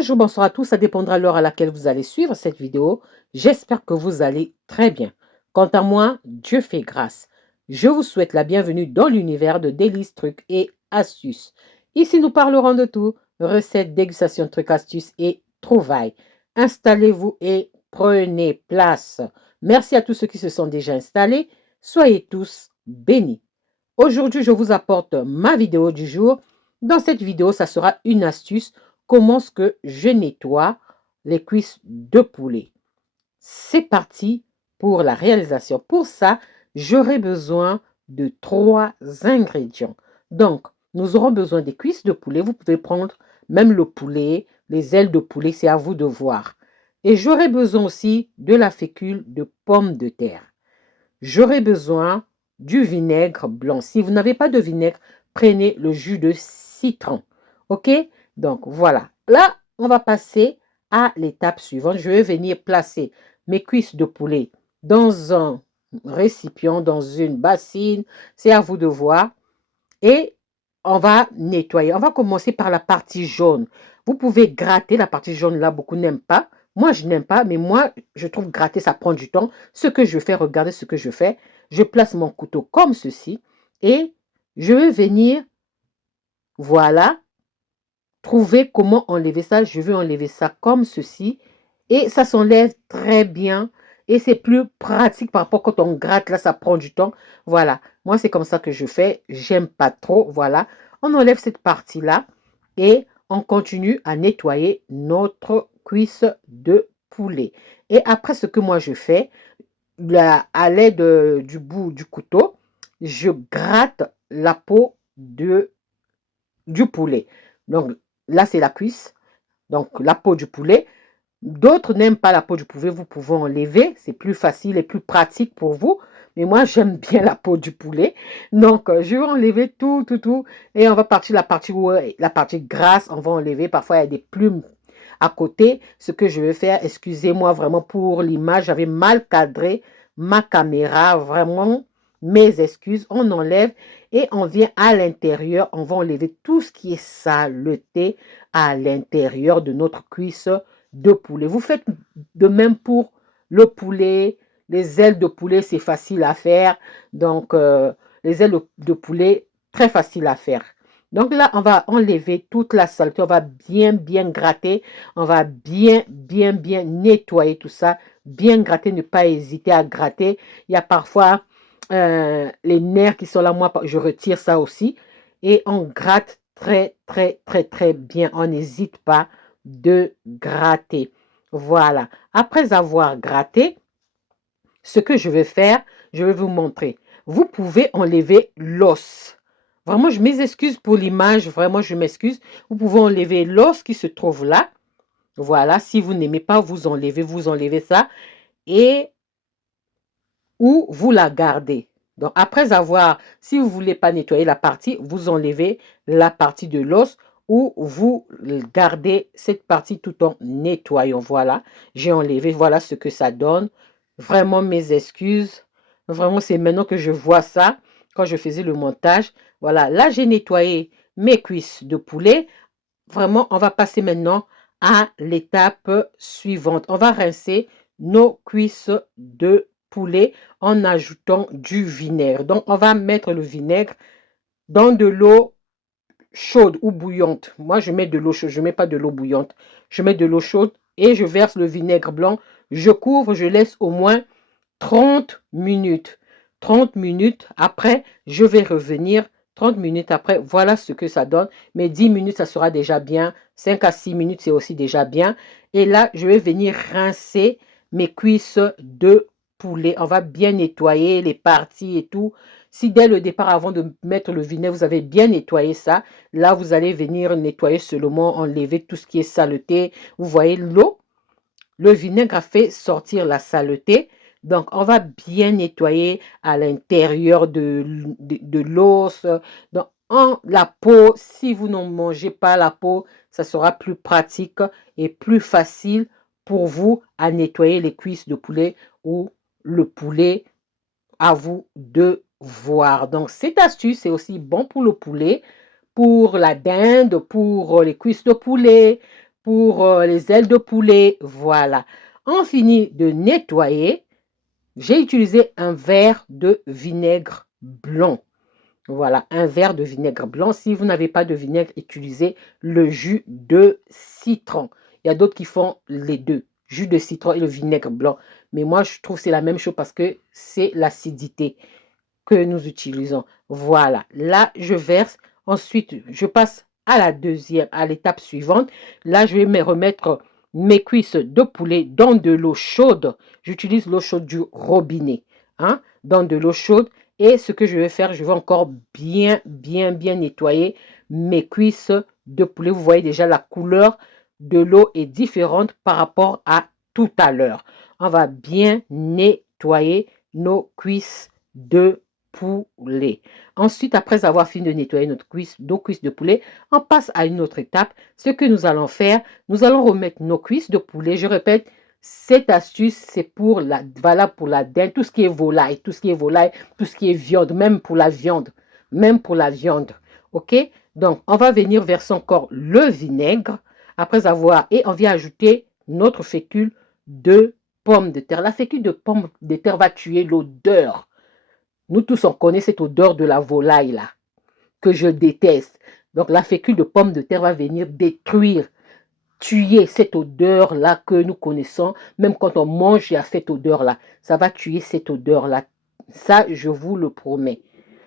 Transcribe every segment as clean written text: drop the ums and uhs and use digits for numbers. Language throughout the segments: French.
Bonjour, bonsoir à tous, ça dépendra de l'heure à laquelle vous allez suivre cette vidéo. J'espère que vous allez très bien. Quant à moi, Dieu fait grâce. Je vous souhaite la bienvenue dans l'univers de délices, trucs et astuces. Ici, nous parlerons de tout, recettes, dégustations, trucs, astuces et trouvailles. Installez-vous et prenez place. Merci à tous ceux qui se sont déjà installés. Soyez tous bénis. Aujourd'hui, je vous apporte ma vidéo du jour. Dans cette vidéo, ça sera une astuce. Comment est-ce que je nettoie les cuisses de poulet? C'est parti pour la réalisation. Pour ça, j'aurai besoin de 3 ingrédients. Donc, nous aurons besoin des cuisses de poulet. Vous pouvez prendre même le poulet, les ailes de poulet, c'est à vous de voir. Et j'aurai besoin aussi de la fécule de pommes de terre. J'aurai besoin du vinaigre blanc. Si vous n'avez pas de vinaigre, prenez le jus de citron. OK? Donc, voilà. Là, on va passer à l'étape suivante. Je vais venir placer mes cuisses de poulet dans un récipient, dans une bassine. C'est à vous de voir. Et on va nettoyer. On va commencer par la partie jaune. Vous pouvez gratter la partie jaune là, beaucoup n'aiment pas. Moi, je n'aime pas, mais moi, je trouve gratter, ça prend du temps. Ce que je fais, regardez ce que je fais. Je place mon couteau comme ceci et je vais venir, voilà, trouver comment enlever ça. Je vais enlever ça comme ceci et ça s'enlève très bien. Et c'est plus pratique par rapport quand on gratte, là, ça prend du temps. Voilà, moi, c'est comme ça que je fais. J'aime pas trop, voilà. On enlève cette partie-là et on continue à nettoyer notre cuisse de poulet. Et après, ce que moi, je fais, à l'aide du bout du couteau, je gratte la peau du poulet. Donc, là, c'est la cuisse. Donc, la peau du poulet. D'autres n'aiment pas la peau du poulet, vous pouvez enlever, c'est plus facile et plus pratique pour vous. Mais moi, j'aime bien la peau du poulet. Donc, je vais enlever tout. Et on va partir la partie grasse, on va enlever. Parfois, il y a des plumes à côté. Ce que je vais faire, excusez-moi vraiment pour l'image, j'avais mal cadré ma caméra. Vraiment, mes excuses. On enlève et on vient à l'intérieur. On va enlever tout ce qui est saleté à l'intérieur de notre cuisse de poulet. Vous faites de même pour le poulet, les ailes de poulet, c'est facile à faire. Donc, les ailes de poulet, très facile à faire. Donc là, on va enlever toute la saleté. On va bien gratter. On va bien nettoyer tout ça. Bien gratter, ne pas hésiter à gratter. Il y a parfois les nerfs qui sont là. Moi, je retire ça aussi. Et on gratte très bien. On n'hésite pas de gratter. Voilà. Après avoir gratté, ce que je vais faire, je vais vous montrer. Vous pouvez enlever l'os. Vraiment, je m'excuse pour l'image. Vraiment, je m'excuse. Vous pouvez enlever l'os qui se trouve là. Voilà. Si vous n'aimez pas, vous enlevez ça. Et ou vous la gardez. Donc, après avoir, si vous ne voulez pas nettoyer la partie, vous enlevez la partie de l'os ou vous gardez cette partie tout en nettoyant. Voilà, j'ai enlevé, voilà ce que ça donne. Vraiment mes excuses. Vraiment, c'est maintenant que je vois ça, quand je faisais le montage. Voilà, là, j'ai nettoyé mes cuisses de poulet. Vraiment, on va passer maintenant à l'étape suivante. On va rincer nos cuisses de poulet en ajoutant du vinaigre. Donc, on va mettre le vinaigre dans de l'eau chaude ou bouillante. Moi, je mets de l'eau chaude, je ne mets pas de l'eau bouillante. Je mets de l'eau chaude et je verse le vinaigre blanc. Je couvre, je laisse au moins 30 minutes. 30 minutes après, je vais revenir. 30 minutes après, voilà ce que ça donne. Mais 10 minutes, ça sera déjà bien. 5 à 6 minutes, c'est aussi déjà bien. Et là, je vais venir rincer mes cuisses de poulet. On va bien nettoyer les parties et tout. Si dès le départ, avant de mettre le vinaigre, vous avez bien nettoyé ça, là, vous allez venir nettoyer seulement, enlever tout ce qui est saleté. Vous voyez l'eau? Le vinaigre a fait sortir la saleté. Donc, on va bien nettoyer à l'intérieur de l'os. Donc, la peau, si vous n'en mangez pas la peau, ça sera plus pratique et plus facile pour vous à nettoyer les cuisses de poulet ou le poulet. À vous de voir. Donc, cette astuce est aussi bon pour le poulet, pour la dinde, pour les cuisses de poulet, pour les ailes de poulet. Voilà. On finit de nettoyer. J'ai utilisé un verre de vinaigre blanc. Voilà, un verre de vinaigre blanc. Si vous n'avez pas de vinaigre, utilisez le jus de citron. Il y a d'autres qui font les deux, jus de citron et le vinaigre blanc. Mais moi, je trouve que c'est la même chose parce que c'est l'acidité que nous utilisons. Voilà, là, je verse. Ensuite, je passe à l'étape suivante. Là, je vais me remettre mes cuisses de poulet dans de l'eau chaude. J'utilise l'eau chaude du robinet, hein, dans de l'eau chaude. Et ce que je vais faire, je vais encore bien nettoyer mes cuisses de poulet. Vous voyez déjà la couleur de l'eau est différente par rapport à tout à l'heure. On va bien nettoyer nos cuisses de poulet. Ensuite, après avoir fini de nettoyer nos cuisses de poulet, on passe à une autre étape. Ce que nous allons faire, nous allons remettre nos cuisses de poulet. Je répète, cette astuce, c'est pour valable pour la dinde, tout ce qui est volaille, tout ce qui est viande, même pour la viande, OK? Donc, on va venir verser encore le vinaigre et on vient ajouter notre fécule de pommes de terre. La fécule de pommes de terre va tuer l'odeur. Nous tous, on connaît cette odeur de la volaille là, que je déteste. Donc, la fécule de pommes de terre va venir détruire, tuer cette odeur-là que nous connaissons. Même quand on mange, il y a cette odeur-là. Ça va tuer cette odeur-là. Ça, je vous le promets.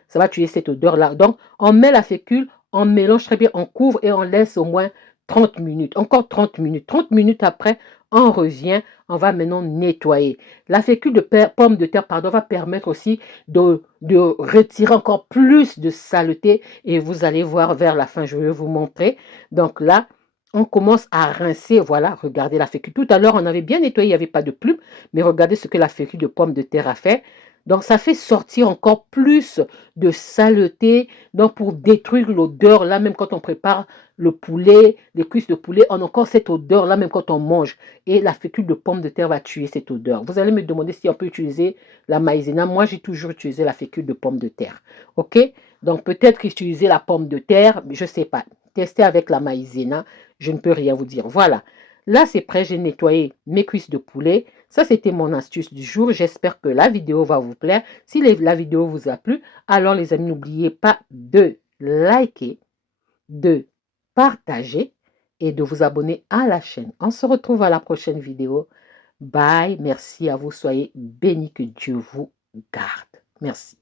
Ça va tuer cette odeur-là. Donc, on met la fécule, on mélange très bien, on couvre et on laisse au moins 30 minutes. Encore 30 minutes. 30 minutes après, on revient. On va maintenant nettoyer. La fécule de pomme de terre, va permettre aussi de retirer encore plus de saleté. Et vous allez voir vers la fin, je vais vous montrer. Donc là, on commence à rincer. Voilà, regardez la fécule. Tout à l'heure, on avait bien nettoyé, il n'y avait pas de plumes. Mais regardez ce que la fécule de pomme de terre a fait. Donc, ça fait sortir encore plus de saleté. Donc, pour détruire l'odeur, là, même quand on prépare le poulet, les cuisses de poulet, on a encore cette odeur, là, même quand on mange. Et la fécule de pomme de terre va tuer cette odeur. Vous allez me demander si on peut utiliser la maïzena. Moi, j'ai toujours utilisé la fécule de pomme de terre. OK? Donc, peut-être utiliser la pomme de terre, mais je ne sais pas. Testez avec la maïzena. Je ne peux rien vous dire. Voilà. Là, c'est prêt. J'ai nettoyé mes cuisses de poulet. Ça, c'était mon astuce du jour. J'espère que la vidéo va vous plaire. Si la vidéo vous a plu, alors les amis, n'oubliez pas de liker, de partager et de vous abonner à la chaîne. On se retrouve à la prochaine vidéo. Bye. Merci à vous. Soyez bénis. Que Dieu vous garde. Merci.